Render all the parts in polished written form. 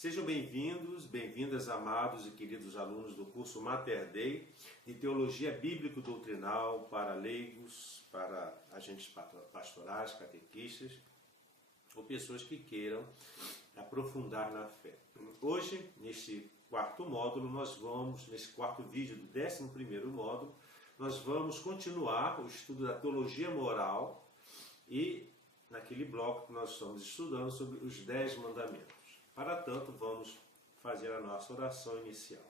Sejam bem-vindos, bem-vindas, amados e queridos alunos do curso Mater Dei de Teologia Bíblico-Doutrinal para leigos, para agentes pastorais, catequistas ou pessoas que queiram aprofundar na fé. Hoje, neste quarto módulo, nesse quarto vídeo do 11º módulo, nós vamos continuar o estudo da teologia moral e naquele bloco que nós estamos estudando sobre os 10 mandamentos. Para tanto, vamos fazer a nossa oração inicial.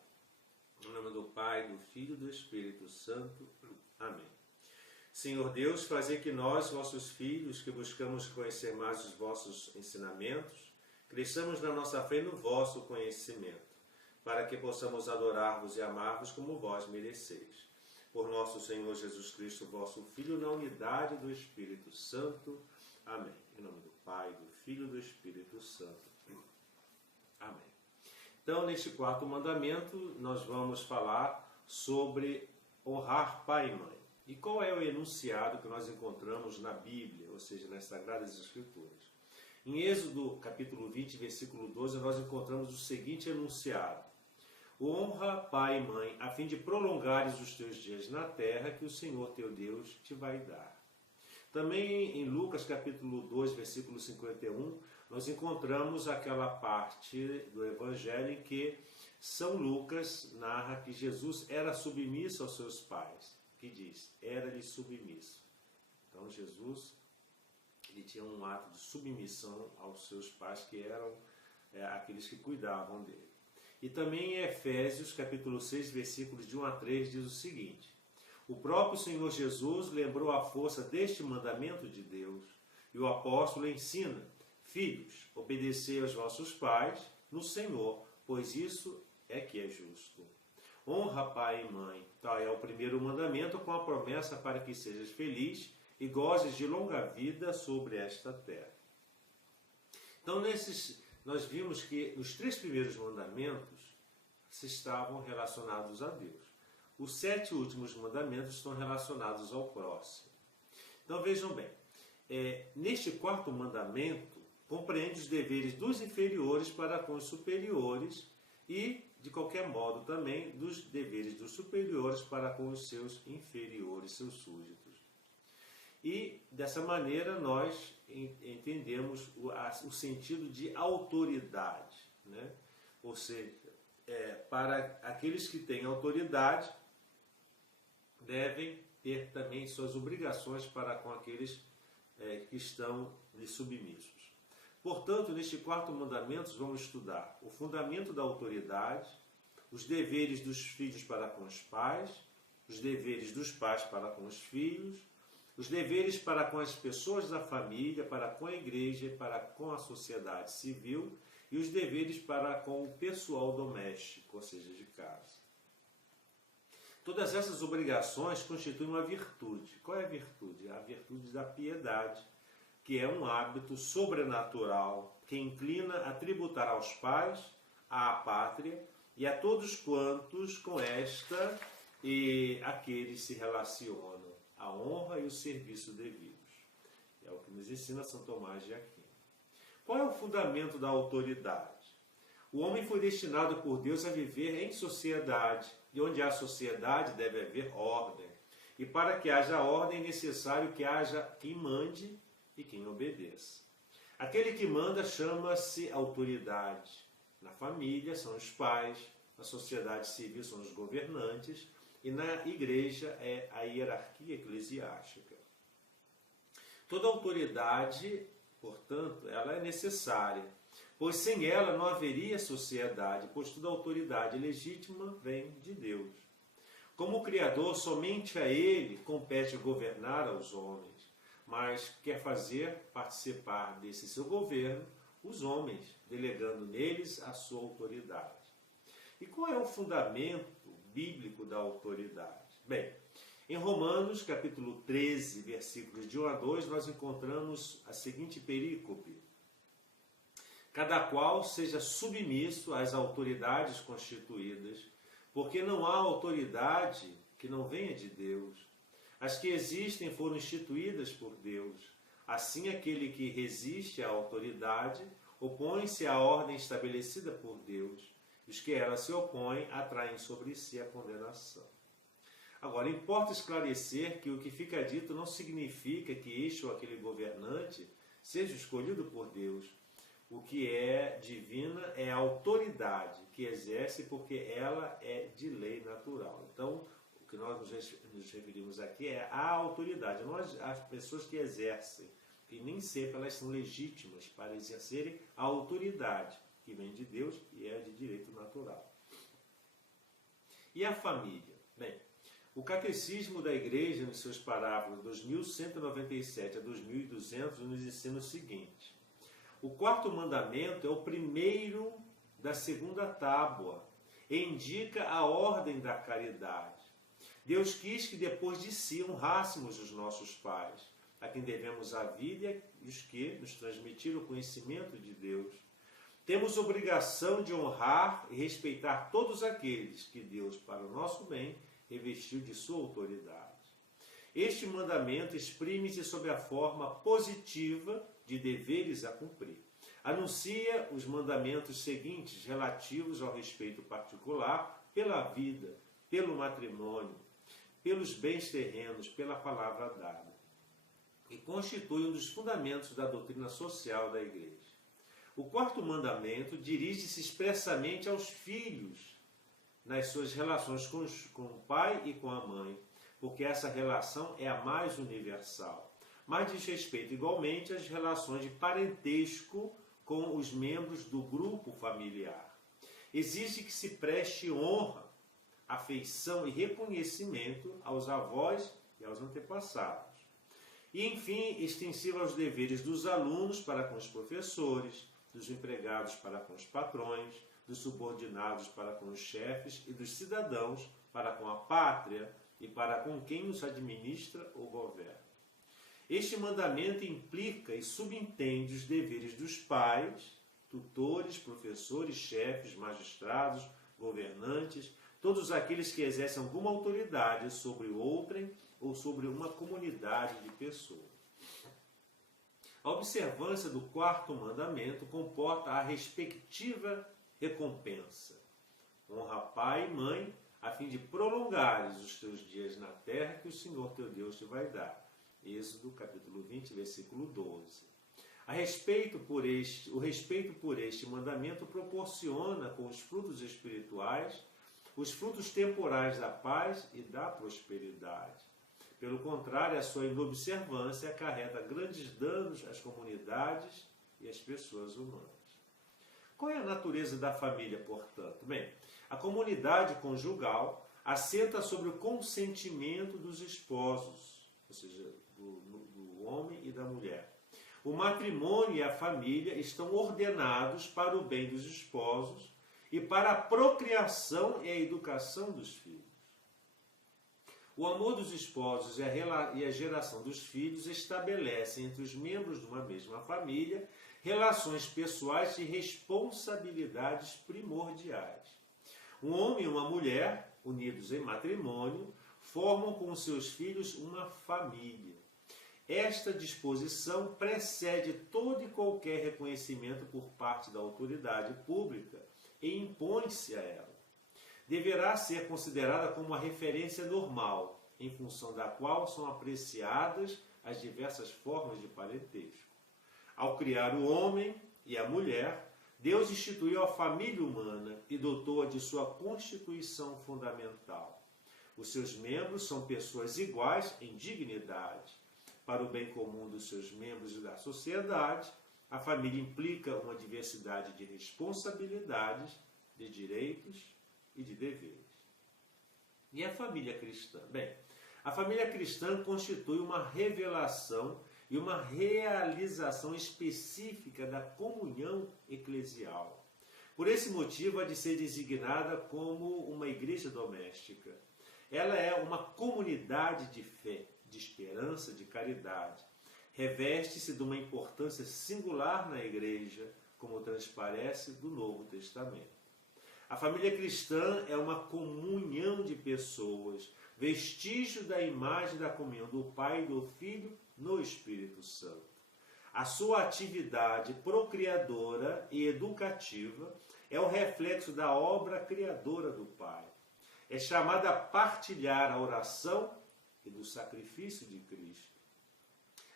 Em nome do Pai, do Filho e do Espírito Santo. Amém. Senhor Deus, fazei que nós, vossos filhos, que buscamos conhecer mais os vossos ensinamentos, cresçamos na nossa fé e no vosso conhecimento, para que possamos adorar-vos e amar-vos como vós mereceis. Por nosso Senhor Jesus Cristo, vosso Filho, na unidade do Espírito Santo. Amém. Em nome do Pai, do Filho e do Espírito Santo. Amém. Então, neste quarto mandamento, nós vamos falar sobre honrar pai e mãe. E qual é o enunciado que nós encontramos na Bíblia, ou seja, nas Sagradas Escrituras? Em Êxodo, capítulo 20, versículo 12, nós encontramos o seguinte enunciado: honra pai e mãe, a fim de prolongares os teus dias na terra que o Senhor teu Deus te vai dar. Também em Lucas capítulo 2, versículo 51, nós encontramos aquela parte do Evangelho em que São Lucas narra que Jesus era submisso aos seus pais, que diz, era-lhe submisso. Então Jesus ele tinha um ato de submissão aos seus pais, que eram aqueles que cuidavam dele. E também em Efésios capítulo 6, versículos de 1 a 3, diz o seguinte: o próprio Senhor Jesus lembrou a força deste mandamento de Deus, e o apóstolo ensina: filhos, obedecei aos vossos pais no Senhor, pois isso é que é justo. Honra pai e mãe, tal é o primeiro mandamento, com a promessa para que sejas feliz e gozes de longa vida sobre esta terra. Então, nós vimos que os 3 primeiros mandamentos se estavam relacionados a Deus. Os 7 últimos mandamentos estão relacionados ao próximo. Então vejam bem, neste quarto mandamento, compreende os deveres dos inferiores para com os superiores e, de qualquer modo, também dos deveres dos superiores para com os seus inferiores, seus súditos. E, dessa maneira, nós entendemos o sentido de autoridade, né? Ou seja, para aqueles que têm autoridade, devem ter também suas obrigações para com aqueles que estão lhes submissos. Portanto, neste quarto mandamento, vamos estudar o fundamento da autoridade, os deveres dos filhos para com os pais, os deveres dos pais para com os filhos, os deveres para com as pessoas da família, para com a igreja e para com a sociedade civil, e os deveres para com o pessoal doméstico, ou seja, de casa. Todas essas obrigações constituem uma virtude. Qual é a virtude? A virtude da piedade, que é um hábito sobrenatural que inclina a tributar aos pais, à pátria e a todos quantos com esta e aqueles se relacionam, a honra e o serviço devidos. É o que nos ensina São Tomás de Aquino. Qual é o fundamento da autoridade? O homem foi destinado por Deus a viver em sociedade, e onde há sociedade deve haver ordem. E para que haja ordem é necessário que haja quem mande e quem obedeça. Aquele que manda chama-se autoridade. Na família são os pais, na sociedade civil são os governantes, e na igreja é a hierarquia eclesiástica. Toda autoridade, portanto, ela é necessária, pois sem ela não haveria sociedade, pois toda autoridade legítima vem de Deus. Como Criador, somente a Ele compete governar aos homens, mas quer fazer participar desse seu governo os homens, delegando neles a sua autoridade. E qual é o fundamento bíblico da autoridade? Bem, em Romanos, capítulo 13, versículos de 1 a 2, nós encontramos a seguinte perícope: cada qual seja submisso às autoridades constituídas, porque não há autoridade que não venha de Deus. As que existem foram instituídas por Deus. Assim, aquele que resiste à autoridade opõem-se à ordem estabelecida por Deus. Os que a ela se opõem atraem sobre si a condenação. Agora, importa esclarecer que o que fica dito não significa que este ou aquele governante seja escolhido por Deus. O que é divina é a autoridade que exerce porque ela é de lei natural. Então, o que nós nos referimos aqui é a autoridade, não as pessoas que exercem, que nem sempre elas são legítimas para exercerem a autoridade que vem de Deus e é de direito natural. E a família? Bem, o Catecismo da Igreja, nos seus parágrafos 2197 a 2200, nos ensina o seguinte: o quarto mandamento é o primeiro da segunda tábua e indica a ordem da caridade. Deus quis que depois de si honrássemos os nossos pais, a quem devemos a vida e os que nos transmitiram o conhecimento de Deus. Temos obrigação de honrar e respeitar todos aqueles que Deus, para o nosso bem, revestiu de sua autoridade. Este mandamento exprime-se sob a forma positiva de deveres a cumprir. Anuncia os mandamentos seguintes relativos ao respeito particular pela vida, pelo matrimônio, pelos bens terrenos, pela palavra dada, e constitui um dos fundamentos da doutrina social da Igreja. O quarto mandamento dirige-se expressamente aos filhos nas suas relações com o pai e com a mãe, porque essa relação é a mais universal, mas diz respeito igualmente às relações de parentesco com os membros do grupo familiar. Exige que se preste honra, afeição e reconhecimento aos avós e aos antepassados. E, enfim, extensiva aos deveres dos alunos para com os professores, dos empregados para com os patrões, dos subordinados para com os chefes e dos cidadãos para com a pátria e para com quem os administra ou governa. Este mandamento implica e subentende os deveres dos pais, tutores, professores, chefes, magistrados, governantes, todos aqueles que exercem alguma autoridade sobre outrem ou sobre uma comunidade de pessoas. A observância do quarto mandamento comporta a respectiva recompensa. Honra pai e mãe, a fim de prolongares os teus dias na terra que o Senhor teu Deus te vai dar. Êxodo, capítulo 20, versículo 12. O respeito por este mandamento proporciona com os frutos espirituais os frutos temporais da paz e da prosperidade. Pelo contrário, a sua inobservância acarreta grandes danos às comunidades e às pessoas humanas. Qual é a natureza da família, portanto? Bem, a comunidade conjugal assenta sobre o consentimento dos esposos, ou seja, do homem e da mulher. O matrimônio e a família estão ordenados para o bem dos esposos e para a procriação e a educação dos filhos. O amor dos esposos e a geração dos filhos estabelecem entre os membros de uma mesma família relações pessoais de responsabilidades primordiais. Um homem e uma mulher, unidos em matrimônio, formam com seus filhos uma família. Esta disposição precede todo e qualquer reconhecimento por parte da autoridade pública e impõe-se a ela. Deverá ser considerada como uma referência normal, em função da qual são apreciadas as diversas formas de parentesco. Ao criar o homem e a mulher, Deus instituiu a família humana e dotou-a de sua constituição fundamental. Os seus membros são pessoas iguais em dignidade. Para o bem comum dos seus membros e da sociedade, a família implica uma diversidade de responsabilidades, de direitos e de deveres. E a família cristã? Bem, a família cristã constitui uma revelação e uma realização específica da comunhão eclesial. Por esse motivo, há de ser designada como uma igreja doméstica. Ela é uma comunidade de fé, de esperança, de caridade. Reveste-se de uma importância singular na igreja, como transparece do Novo Testamento. A família cristã é uma comunhão de pessoas, vestígio da imagem da comunhão do Pai e do Filho no Espírito Santo. A sua atividade procriadora e educativa é o reflexo da obra criadora do Pai. É chamada a partilhar a oração e do sacrifício de Cristo.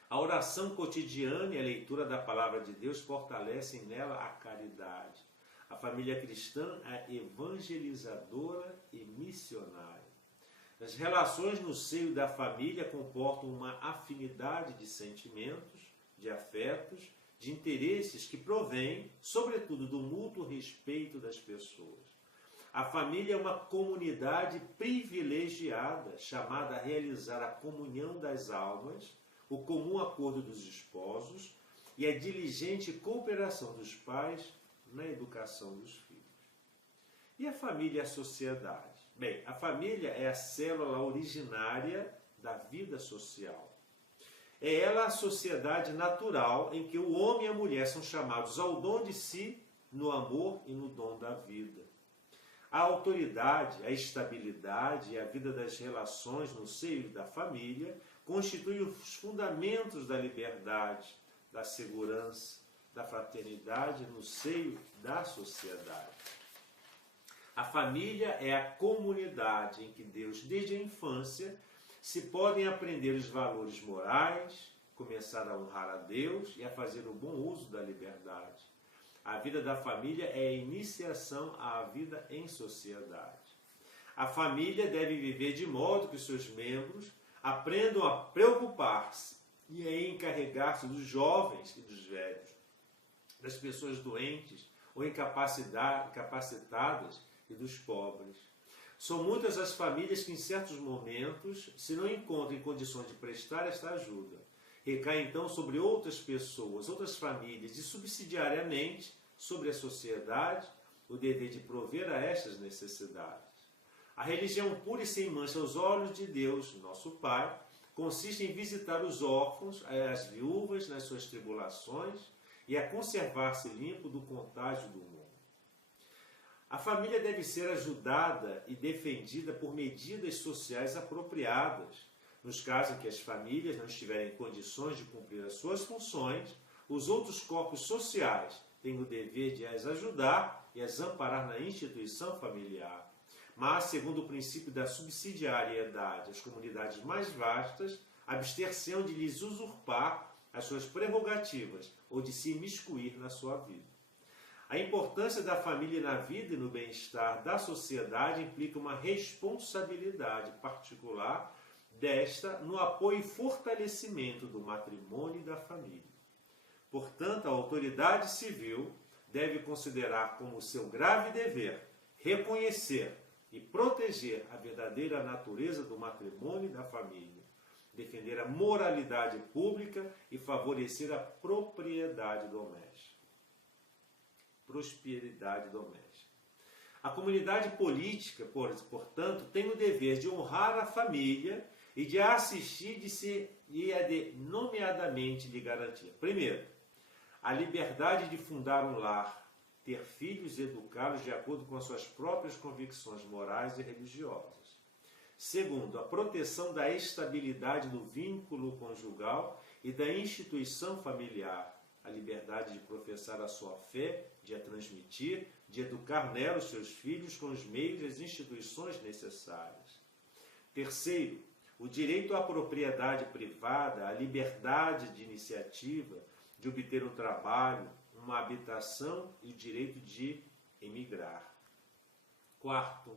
A oração cotidiana e a leitura da palavra de Deus fortalecem nela a caridade. A família cristã é evangelizadora e missionária. As relações no seio da família comportam uma afinidade de sentimentos, de afetos, de interesses que provêm, sobretudo, do mútuo respeito das pessoas. A família é uma comunidade privilegiada, chamada a realizar a comunhão das almas, o comum acordo dos esposos e a diligente cooperação dos pais na educação dos filhos. E a família e a sociedade? Bem, a família é a célula originária da vida social. É ela a sociedade natural em que o homem e a mulher são chamados ao dom de si, no amor e no dom da vida. A autoridade, a estabilidade e a vida das relações no seio da família constituem os fundamentos da liberdade, da segurança, da fraternidade no seio da sociedade. A família é a comunidade em que Deus, desde a infância, se podem aprender os valores morais, começar a honrar a Deus e a fazer o bom uso da liberdade. A vida da família é a iniciação à vida em sociedade. A família deve viver de modo que os seus membros aprendam a preocupar-se e a encarregar-se dos jovens e dos velhos, das pessoas doentes ou incapacitadas e dos pobres. São muitas as famílias que, em certos momentos, se não encontram em condições de prestar esta ajuda, recai então sobre outras pessoas, outras famílias, e subsidiariamente sobre a sociedade o dever de prover a estas necessidades. A religião pura e sem mancha aos olhos de Deus, nosso Pai, consiste em visitar os órfãos, as viúvas nas suas tribulações e a conservar-se limpo do contágio do mundo. A família deve ser ajudada e defendida por medidas sociais apropriadas. Nos casos em que as famílias não estiverem em condições de cumprir as suas funções, os outros corpos sociais têm o dever de as ajudar e as amparar na instituição familiar. Mas, segundo o princípio da subsidiariedade, as comunidades mais vastas abster-se-ão de lhes usurpar as suas prerrogativas ou de se imiscuir na sua vida. A importância da família na vida e no bem-estar da sociedade implica uma responsabilidade particular desta no apoio e fortalecimento do matrimônio e da família. Portanto, a autoridade civil deve considerar como seu grave dever reconhecer e proteger a verdadeira natureza do matrimônio e da família, defender a moralidade pública e favorecer a propriedade doméstica. Prosperidade doméstica. A comunidade política, portanto, tem o dever de honrar a família e de assistir e nomeadamente de garantir. Primeiro, a liberdade de fundar um lar, ter filhos e educá-los de acordo com as suas próprias convicções morais e religiosas. Segundo, a proteção da estabilidade do vínculo conjugal e da instituição familiar, a liberdade de professar a sua fé, de a transmitir, de educar nela os seus filhos com os meios e as instituições necessárias. Terceiro, o direito à propriedade privada, a liberdade de iniciativa, de obter um trabalho, uma habitação e o direito de emigrar. Quarto,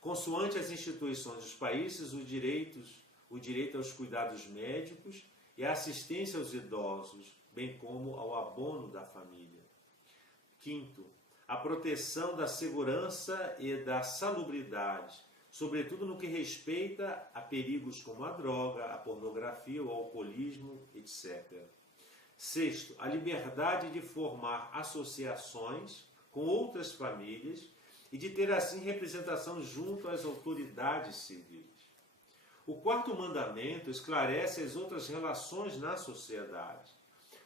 consoante as instituições dos países, o direito aos cuidados médicos e a assistência aos idosos, bem como ao abono da família. Quinto, a proteção da segurança e da salubridade, sobretudo no que respeita a perigos como a droga, a pornografia, o alcoolismo, etc. Sexto, a liberdade de formar associações com outras famílias e de ter assim representação junto às autoridades civis. O quarto mandamento esclarece as outras relações na sociedade.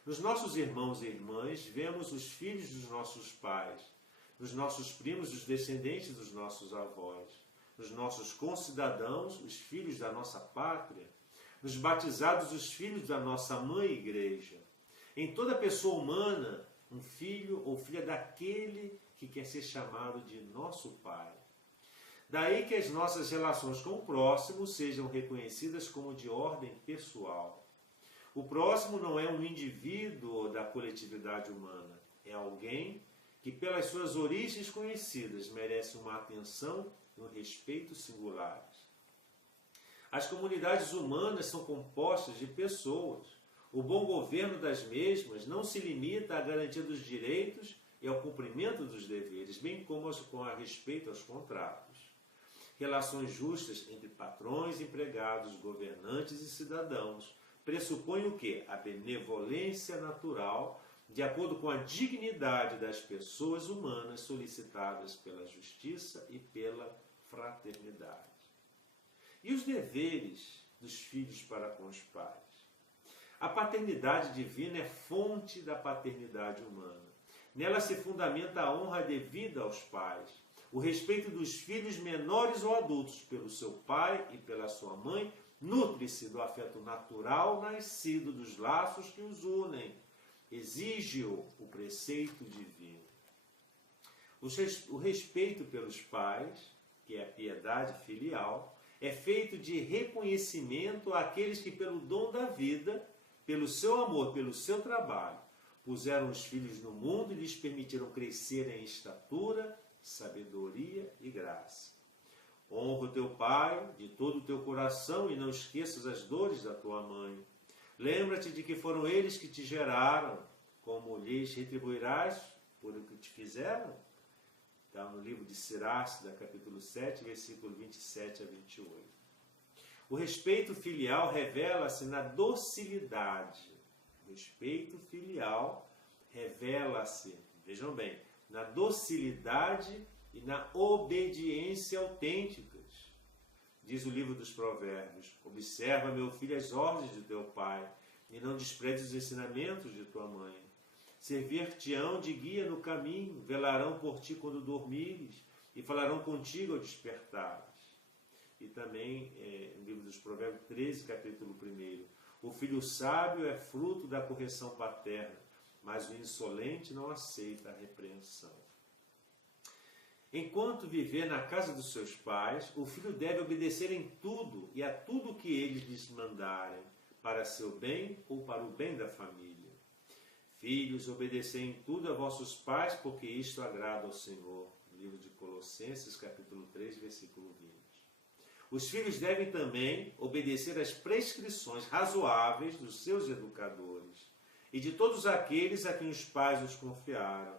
Nos nossos irmãos e irmãs, vemos os filhos dos nossos pais, nos nossos primos, os descendentes dos nossos avós, nos nossos concidadãos, os filhos da nossa pátria, nos batizados, os filhos da nossa mãe igreja. Em toda pessoa humana, um filho ou filha daquele que quer ser chamado de nosso Pai. Daí que as nossas relações com o próximo sejam reconhecidas como de ordem pessoal. O próximo não é um indivíduo da coletividade humana, é alguém que, pelas suas origens conhecidas, merece uma atenção e um respeito singulares. As comunidades humanas são compostas de pessoas. O bom governo das mesmas não se limita à garantia dos direitos e ao cumprimento dos deveres, bem como com a respeito aos contratos. Relações justas entre patrões, empregados, governantes e cidadãos pressupõem o quê? A benevolência natural, de acordo com a dignidade das pessoas humanas solicitadas pela justiça e pela fraternidade. E os deveres dos filhos para com os pais? A paternidade divina é fonte da paternidade humana. Nela se fundamenta a honra devida aos pais, o respeito dos filhos menores ou adultos pelo seu pai e pela sua mãe, nutre-se do afeto natural nascido dos laços que os unem. Exige-o o preceito divino. O respeito pelos pais, que é a piedade filial, é feito de reconhecimento àqueles que, pelo dom da vida, pelo seu amor, pelo seu trabalho, puseram os filhos no mundo e lhes permitiram crescer em estatura, sabedoria e graça. Honra o teu pai de todo o teu coração e não esqueças as dores da tua mãe. Lembra-te de que foram eles que te geraram, como lhes retribuirás por o que te fizeram? Está no livro de Siracida, capítulo 7, versículo 27 a 28. O respeito filial revela-se na docilidade. O respeito filial revela-se, vejam bem, na docilidade e na obediência autênticas. Diz o livro dos Provérbios: observa, meu filho, as ordens de teu pai, e não desprezes os ensinamentos de tua mãe. Servir-te-ão de guia no caminho, velarão por ti quando dormires, e falarão contigo ao despertares. E também, no livro dos Provérbios 13, capítulo 1, o filho sábio é fruto da correção paterna, mas o insolente não aceita a repreensão. Enquanto viver na casa dos seus pais, o filho deve obedecer em tudo e a tudo que eles lhes mandarem, para seu bem ou para o bem da família. Filhos, obedecei em tudo a vossos pais, porque isto agrada ao Senhor. Livro de Colossenses, capítulo 3, versículo 20. Os filhos devem também obedecer às prescrições razoáveis dos seus educadores e de todos aqueles a quem os pais os confiaram.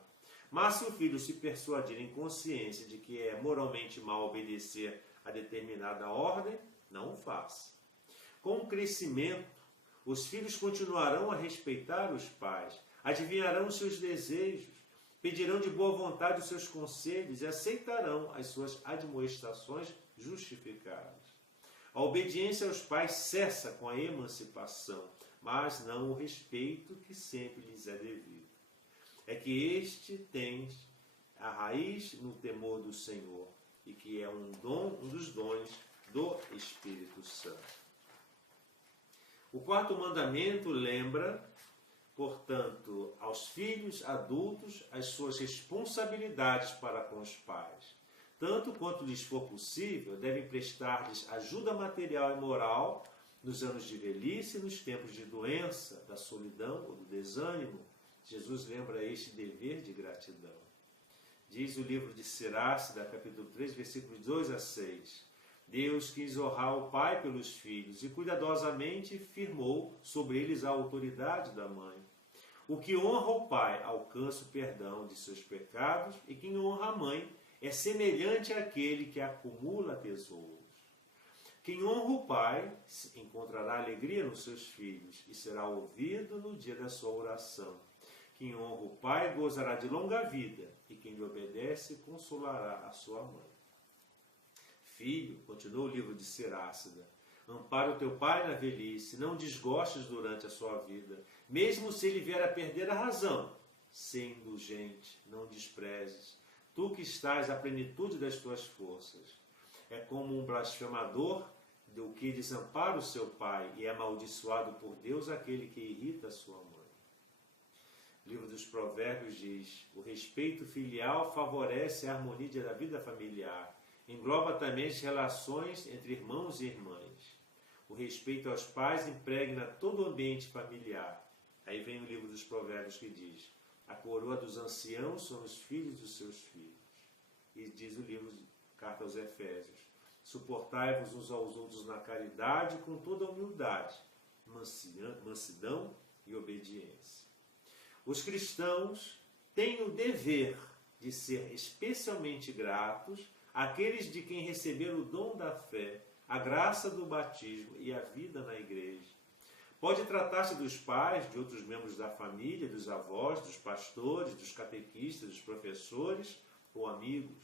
Mas se o filho se persuadir em consciência de que é moralmente mal obedecer a determinada ordem, não o faça. Com o crescimento, os filhos continuarão a respeitar os pais, adivinharão os seus desejos, pedirão de boa vontade os seus conselhos e aceitarão as suas admoestações justificadas. A obediência aos pais cessa com a emancipação, mas não o respeito que sempre lhes é devido. É que este tem a raiz no temor do Senhor e que é um dos dons do Espírito Santo. O quarto mandamento lembra, portanto, aos filhos adultos as suas responsabilidades para com os pais. Tanto quanto lhes for possível, devem prestar-lhes ajuda material e moral nos anos de velhice e nos tempos de doença, da solidão ou do desânimo. Jesus lembra este dever de gratidão. Diz o livro de Siracida, capítulo 3, versículos 2 a 6. Deus quis honrar o pai pelos filhos e cuidadosamente firmou sobre eles a autoridade da mãe. O que honra o pai alcança o perdão de seus pecados, e quem honra a mãe é semelhante àquele que acumula tesouros. Quem honra o pai encontrará alegria nos seus filhos e será ouvido no dia da sua oração. Quem honra o pai gozará de longa vida, e quem lhe obedece consolará a sua mãe. Filho, continua o livro de Siracida, ampara o teu pai na velhice, não desgostes durante a sua vida, mesmo se ele vier a perder a razão. Sê indulgente, não desprezes, tu que estás à plenitude das tuas forças. É como um blasfemador do que desampara o seu pai, e é amaldiçoado por Deus aquele que irrita a sua mãe. O livro dos Provérbios diz: o respeito filial favorece a harmonia da vida familiar. Engloba também as relações entre irmãos e irmãs. O respeito aos pais impregna todo o ambiente familiar. Aí vem o livro dos Provérbios que diz: a coroa dos anciãos são os filhos dos seus filhos. E diz o livro de Carta aos Efésios: suportai-vos uns aos outros na caridade com toda a humildade, mansidão e obediência. Os cristãos têm o dever de ser especialmente gratos àqueles de quem receberam o dom da fé, a graça do batismo e a vida na igreja. Pode tratar-se dos pais, de outros membros da família, dos avós, dos pastores, dos catequistas, dos professores ou amigos.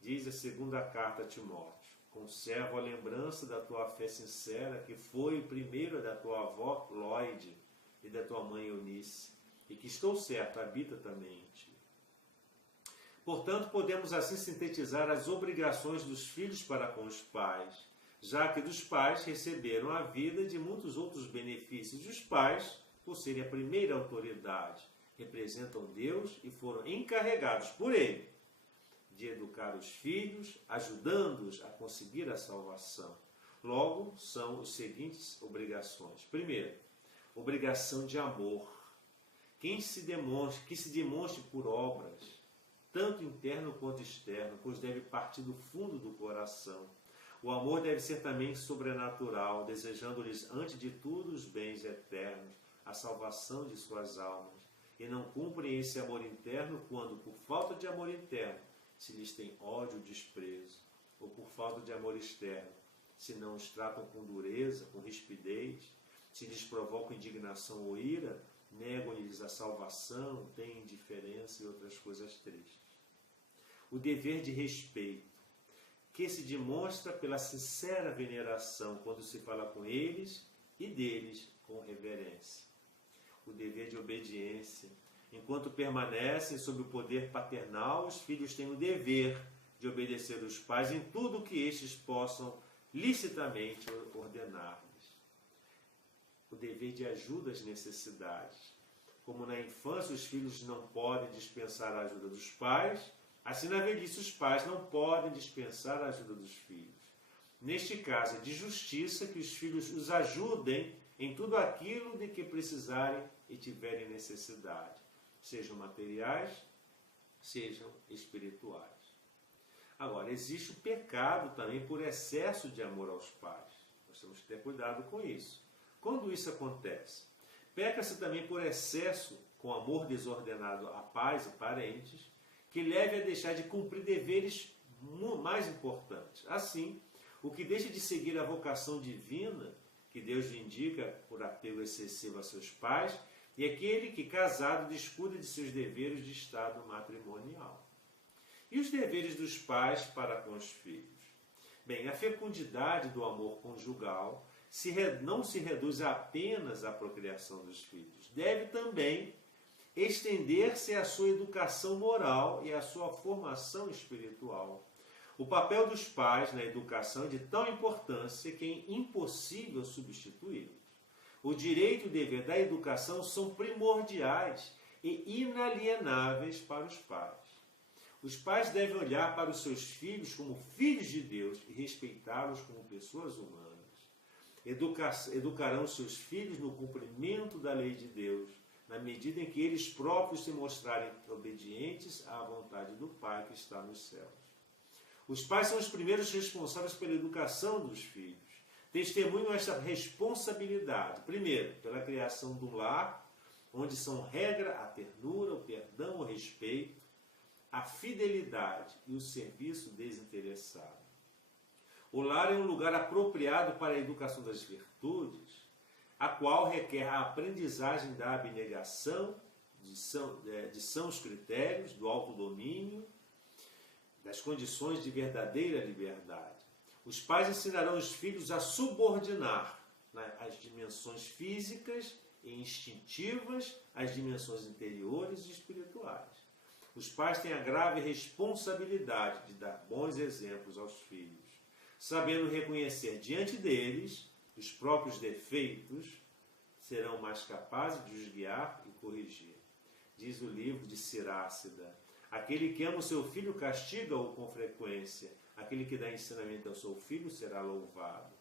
Diz a segunda carta a Timóteo: conserva a lembrança da tua fé sincera, que foi o primeiro da tua avó Lóide e da tua mãe Eunice, e que estou certo, habita também em ti. Portanto, podemos assim sintetizar as obrigações dos filhos para com os pais, já que dos pais receberam a vida de muitos outros benefícios. Os pais, por serem a primeira autoridade, representam Deus e foram encarregados por Ele de educar os filhos, ajudando-os a conseguir a salvação. Logo, são as seguintes obrigações. Primeiro, obrigação de amor. Que se demonstre por obras, tanto interno quanto externo, pois deve partir do fundo do coração. O amor deve ser também sobrenatural, desejando-lhes antes de tudo os bens eternos, a salvação de suas almas. E não cumprem esse amor interno quando, por falta de amor interno, se lhes tem ódio ou desprezo, ou por falta de amor externo, se não os tratam com dureza, com rispidez, se lhes provocam indignação ou ira, negam-lhes a salvação, têm indiferença e outras coisas tristes. O dever de respeito, que se demonstra pela sincera veneração quando se fala com eles e deles com reverência. O dever de obediência. Enquanto permanecem sob o poder paternal, os filhos têm o dever de obedecer os pais em tudo o que estes possam licitamente ordenar-lhes. O dever de ajuda às necessidades. Como na infância os filhos não podem dispensar a ajuda dos pais, assim na velhice os pais não podem dispensar a ajuda dos filhos. Neste caso, é de justiça que os filhos os ajudem em tudo aquilo de que precisarem e tiverem necessidade, sejam materiais, sejam espirituais. Agora, existe o pecado também por excesso de amor aos pais. Nós temos que ter cuidado com isso. Quando isso acontece, peca-se também por excesso com amor desordenado a pais e parentes, que leve a deixar de cumprir deveres mais importantes. Assim, o que deixa de seguir a vocação divina que Deus lhe indica por apego excessivo a seus pais, e aquele que, casado, descuida de seus deveres de estado matrimonial. E os deveres dos pais para com os filhos? Bem, a fecundidade do amor conjugal não se reduz apenas à procriação dos filhos. Deve também estender-se à sua educação moral e à sua formação espiritual. O papel dos pais na educação é de tal importância que é impossível substituí-los. O direito e o dever da educação são primordiais e inalienáveis para os pais. Os pais devem olhar para os seus filhos como filhos de Deus e respeitá-los como pessoas humanas. Educarão seus filhos no cumprimento da lei de Deus, na medida em que eles próprios se mostrarem obedientes à vontade do Pai que está nos céus. Os pais são os primeiros responsáveis pela educação dos filhos. Testemunham esta responsabilidade, primeiro, pela criação do lar, onde são regra a ternura, o perdão, o respeito, a fidelidade e o serviço desinteressado. O lar é um lugar apropriado para a educação das virtudes, a qual requer a aprendizagem da abnegação, de são os critérios, do autodomínio, das condições de verdadeira liberdade. Os pais ensinarão os filhos a subordinar as dimensões físicas e instintivas às dimensões interiores e espirituais. Os pais têm a grave responsabilidade de dar bons exemplos aos filhos, sabendo reconhecer diante deles os próprios defeitos, serão mais capazes de os guiar e corrigir. diz o livro de Sirácida. Aquele que ama o seu filho castiga-o com frequência. Aquele que dá ensinamento ao seu filho será louvado.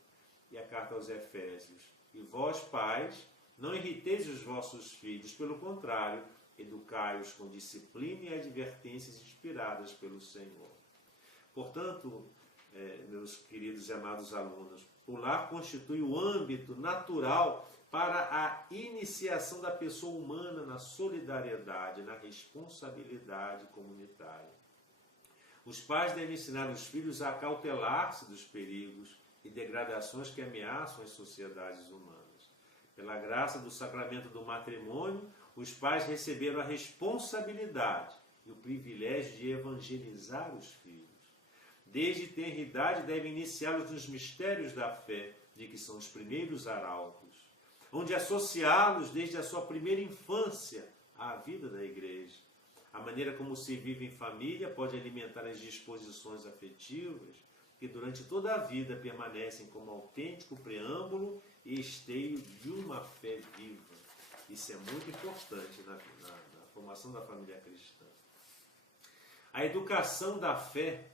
E a carta aos Efésios. E vós, pais, não irriteis os vossos filhos, pelo contrário, educai-os com disciplina e advertências inspiradas pelo Senhor. Portanto, meus queridos e amados alunos, o lar constitui o âmbito natural para a iniciação da pessoa humana na solidariedade, na responsabilidade comunitária. Os pais devem ensinar os filhos a acautelar-se dos perigos e degradações que ameaçam as sociedades humanas. Pela graça do sacramento do matrimônio, os pais receberam a responsabilidade e o privilégio de evangelizar os filhos. Desde tenra idade devem iniciá-los nos mistérios da fé, de que são os primeiros arautos, onde associá-los desde a sua primeira infância à vida da igreja. A maneira como se vive em família pode alimentar as disposições afetivas que durante toda a vida permanecem como autêntico preâmbulo e esteio de uma fé viva. Isso é muito importante na formação da família cristã. A educação da fé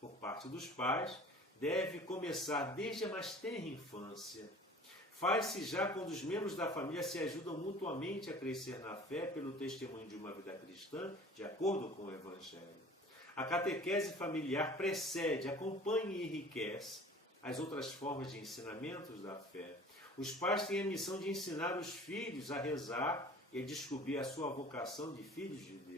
por parte dos pais, deve começar desde a mais tenra infância. Faz-se já quando os membros da família se ajudam mutuamente a crescer na fé pelo testemunho de uma vida cristã, de acordo com o Evangelho. A catequese familiar precede, acompanha e enriquece as outras formas de ensinamentos da fé. Os pais têm a missão de ensinar os filhos a rezar e a descobrir a sua vocação de filhos de Deus.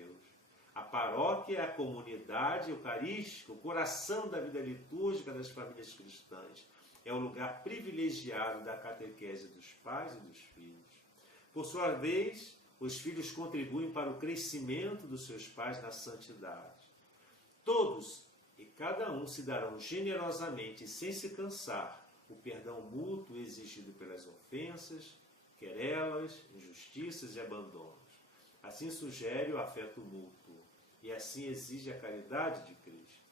A paróquia é a comunidade eucarística, o coração da vida litúrgica das famílias cristãs. É o lugar privilegiado da catequese dos pais e dos filhos. Por sua vez, os filhos contribuem para o crescimento dos seus pais na santidade. Todos e cada um se darão generosamente e sem se cansar o perdão mútuo exigido pelas ofensas, querelas, injustiças e abandonos. Assim sugere o afeto mútuo e assim exige a caridade de Cristo.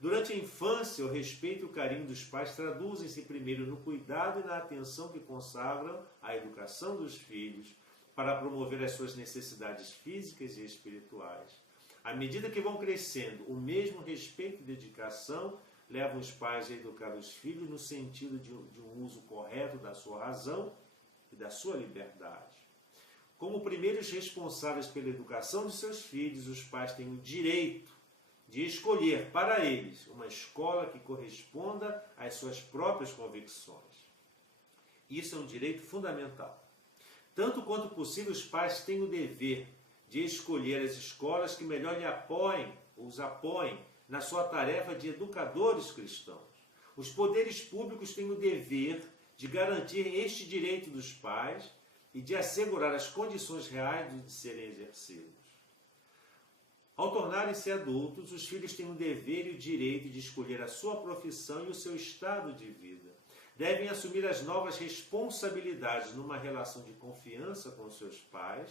Durante a infância, o respeito e o carinho dos pais traduzem-se primeiro no cuidado e na atenção que consagram à educação dos filhos para promover as suas necessidades físicas e espirituais. À medida que vão crescendo, o mesmo respeito e dedicação levam os pais a educar os filhos no sentido de um uso correto da sua razão e da sua liberdade. Como primeiros responsáveis pela educação de seus filhos, os pais têm o direito de escolher para eles uma escola que corresponda às suas próprias convicções. Isso é um direito fundamental. Tanto quanto possível, os pais têm o dever de escolher as escolas que melhor os apoiem na sua tarefa de educadores cristãos. Os poderes públicos têm o dever de garantir este direito dos pais e de assegurar as condições reais de serem exercidos. Ao tornarem-se adultos, os filhos têm o dever e o direito de escolher a sua profissão e o seu estado de vida. Devem assumir as novas responsabilidades numa relação de confiança com seus pais,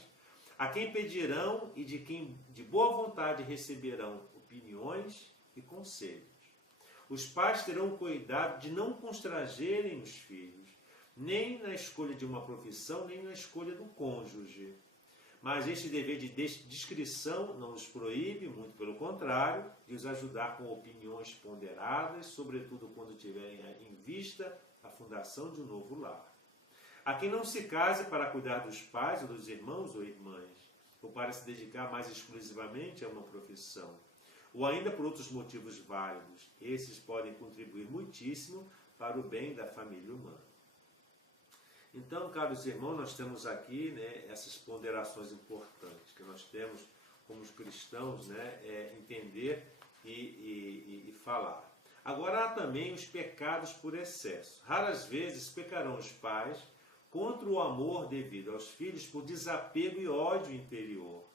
a quem pedirão e de quem de boa vontade receberão opiniões e conselhos. Os pais terão cuidado de não constrangerem os filhos, nem na escolha de uma profissão, nem na escolha do cônjuge. Mas este dever de discrição não os proíbe, muito pelo contrário, de os ajudar com opiniões ponderadas, sobretudo quando tiverem em vista a fundação de um novo lar. A quem não se case para cuidar dos pais ou dos irmãos ou irmãs, ou para se dedicar mais exclusivamente a uma profissão, ou ainda por outros motivos válidos, esses podem contribuir muitíssimo para o bem da família humana. Então, caros irmãos, nós temos aqui essas ponderações importantes que nós temos como os cristãos entender e falar. Agora, há também os pecados por excesso. Raras vezes pecarão os pais contra o amor devido aos filhos por desapego e ódio interior.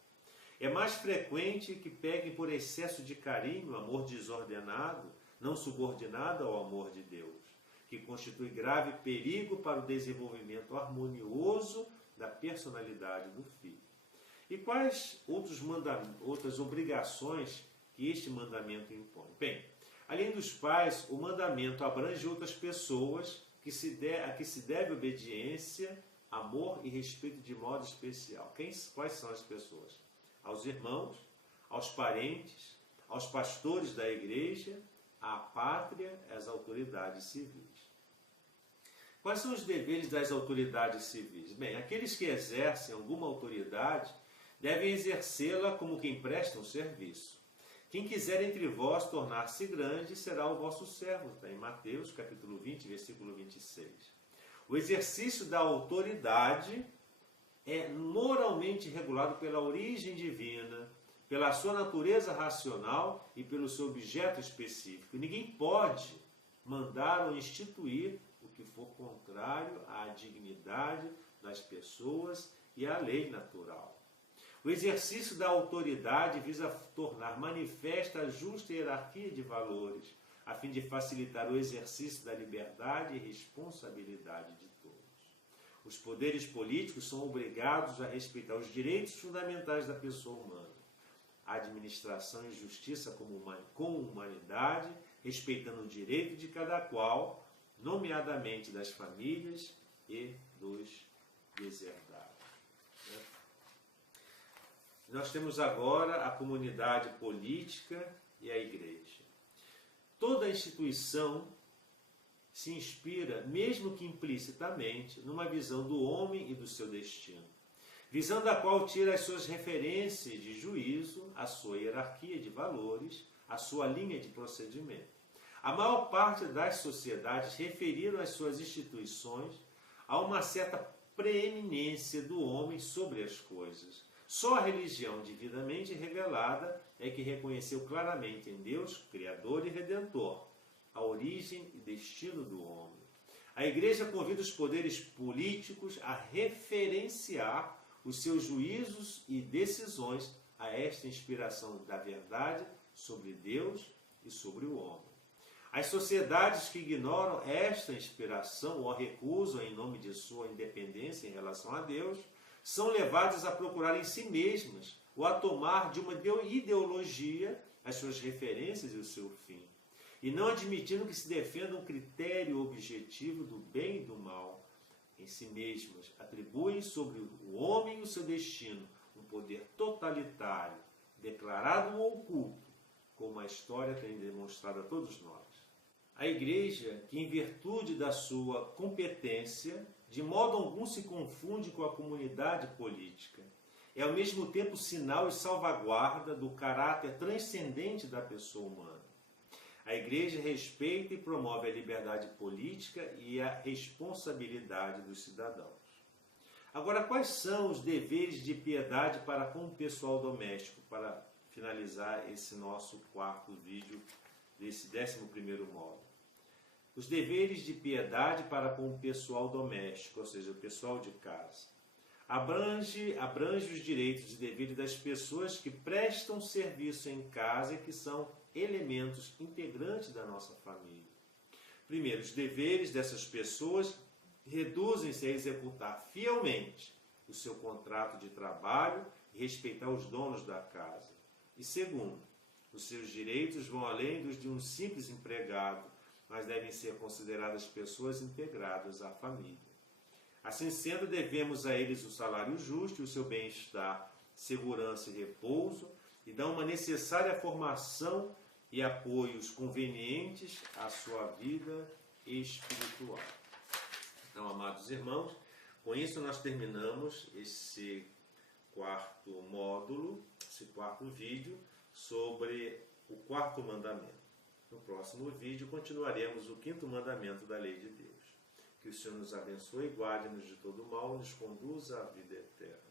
É mais frequente que peguem por excesso de carinho, amor desordenado, não subordinado ao amor de Deus, que constitui grave perigo para o desenvolvimento harmonioso da personalidade do filho. E quais outras obrigações que este mandamento impõe? Bem, além dos pais, o mandamento abrange outras pessoas a que se deve obediência amor e respeito de modo especial. Quais são as pessoas? Aos irmãos, aos parentes, aos pastores da igreja, à pátria, às autoridades civis. Quais são os deveres das autoridades civis? Bem, aqueles que exercem alguma autoridade devem exercê-la como quem presta um serviço. Quem quiser entre vós tornar-se grande será o vosso servo. Está em Mateus, capítulo 20, versículo 26. O exercício da autoridade é moralmente regulado pela origem divina, pela sua natureza racional e pelo seu objeto específico. Ninguém pode mandar ou instituir o que for contrário à dignidade das pessoas e à lei natural. O exercício da autoridade visa tornar manifesta a justa hierarquia de valores, a fim de facilitar o exercício da liberdade e responsabilidade de todos. Os poderes políticos são obrigados a respeitar os direitos fundamentais da pessoa humana, a administração e justiça com humanidade, respeitando o direito de cada qual, nomeadamente das famílias e dos deserdados. Nós temos agora a comunidade política e a igreja. Toda instituição se inspira, mesmo que implicitamente, numa visão do homem e do seu destino, visão da qual tira as suas referências de juízo, a sua hierarquia de valores, a sua linha de procedimento. A maior parte das sociedades referiram as suas instituições a uma certa preeminência do homem sobre as coisas. Só a religião divinamente revelada é que reconheceu claramente em Deus, Criador e Redentor, a origem e destino do homem. A Igreja convida os poderes políticos a referenciar os seus juízos e decisões a esta inspiração da verdade sobre Deus e sobre o homem. As sociedades que ignoram esta inspiração ou a recusam em nome de sua independência em relação a Deus, são levadas a procurar em si mesmas ou a tomar de uma ideologia as suas referências e o seu fim, e não admitindo que se defenda um critério objetivo do bem e do mal. Em si mesmas, atribuem sobre o homem e o seu destino um poder totalitário, declarado ou oculto, como a história tem demonstrado a todos nós. A Igreja, que em virtude da sua competência, de modo algum se confunde com a comunidade política, é ao mesmo tempo sinal e salvaguarda do caráter transcendente da pessoa humana. A Igreja respeita e promove a liberdade política e a responsabilidade dos cidadãos. Agora, quais são os deveres de piedade para com o pessoal doméstico? Para finalizar esse nosso quarto vídeo desse 11º módulo. Os deveres de piedade para com o pessoal doméstico, ou seja, o pessoal de casa. Abrange os direitos e deveres das pessoas que prestam serviço em casa e que são elementos integrantes da nossa família. Primeiro, os deveres dessas pessoas reduzem-se a executar fielmente o seu contrato de trabalho e respeitar os donos da casa. E segundo, os seus direitos vão além dos de um simples empregado, mas devem ser consideradas pessoas integradas à família. Assim sendo, devemos a eles o salário justo e o seu bem-estar, segurança e repouso, e dar uma necessária formação e apoios convenientes à sua vida espiritual. Então, amados irmãos, com isso nós terminamos esse quarto módulo, esse quarto vídeo sobre o quarto mandamento. No próximo vídeo continuaremos o quinto mandamento da lei de Deus. Que o Senhor nos abençoe, guarde-nos de todo mal, nos conduza à vida eterna.